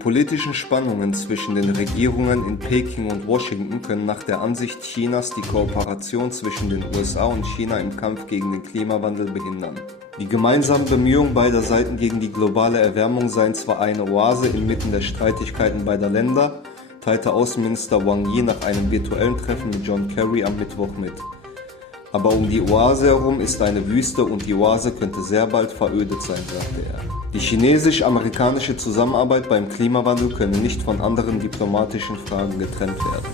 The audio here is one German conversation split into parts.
politischen Spannungen zwischen den Regierungen in Peking und Washington können nach der Ansicht Chinas die Kooperation zwischen den USA und China im Kampf gegen den Klimawandel behindern. Die gemeinsamen Bemühungen beider Seiten gegen die globale Erwärmung seien zwar eine Oase inmitten der Streitigkeiten beider Länder, teilte Außenminister Wang Yi nach einem virtuellen Treffen mit John Kerry am Mittwoch mit. Aber um die Oase herum ist eine Wüste und die Oase könnte sehr bald verödet sein, sagte er. Die chinesisch-amerikanische Zusammenarbeit beim Klimawandel könne nicht von anderen diplomatischen Fragen getrennt werden.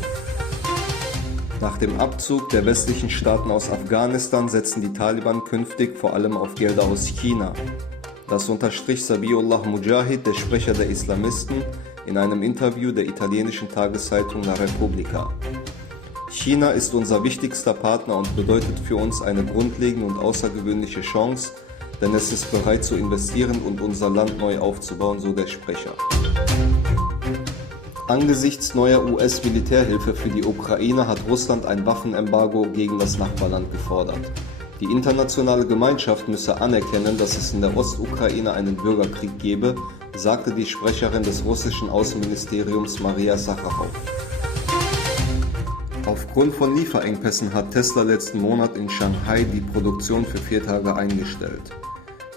Nach dem Abzug der westlichen Staaten aus Afghanistan setzen die Taliban künftig vor allem auf Gelder aus China. Das unterstrich Zabiullah Mujahid, der Sprecher der Islamisten, in einem Interview der italienischen Tageszeitung La Repubblica. China ist unser wichtigster Partner und bedeutet für uns eine grundlegende und außergewöhnliche Chance, denn es ist bereit zu investieren und unser Land neu aufzubauen, so der Sprecher. Angesichts neuer US-Militärhilfe für die Ukraine hat Russland ein Waffenembargo gegen das Nachbarland gefordert. Die internationale Gemeinschaft müsse anerkennen, dass es in der Ostukraine einen Bürgerkrieg gebe, sagte die Sprecherin des russischen Außenministeriums Maria Sacharow. Aufgrund von Lieferengpässen hat Tesla letzten Monat in Shanghai die Produktion für 4 Tage eingestellt.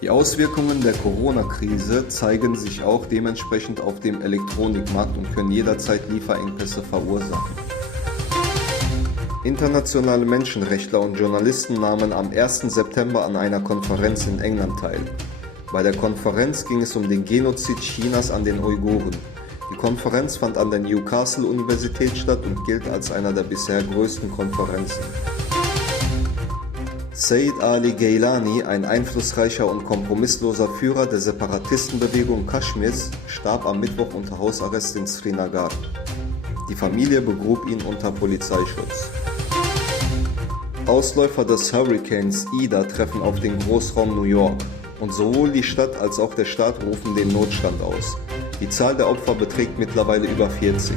Die Auswirkungen der Corona-Krise zeigen sich auch dementsprechend auf dem Elektronikmarkt und können jederzeit Lieferengpässe verursachen. Internationale Menschenrechtler und Journalisten nahmen am 1. September an einer Konferenz in England teil. Bei der Konferenz ging es um den Genozid Chinas an den Uiguren. Die Konferenz fand an der Newcastle-Universität statt und gilt als einer der bisher größten Konferenzen. Said Ali Gailani, ein einflussreicher und kompromissloser Führer der Separatistenbewegung Kaschmirs, starb am Mittwoch unter Hausarrest in Srinagar. Die Familie begrub ihn unter Polizeischutz. Ausläufer des Hurrikans Ida treffen auf den Großraum New York und sowohl die Stadt als auch der Staat rufen den Notstand aus. Die Zahl der Opfer beträgt mittlerweile über 40.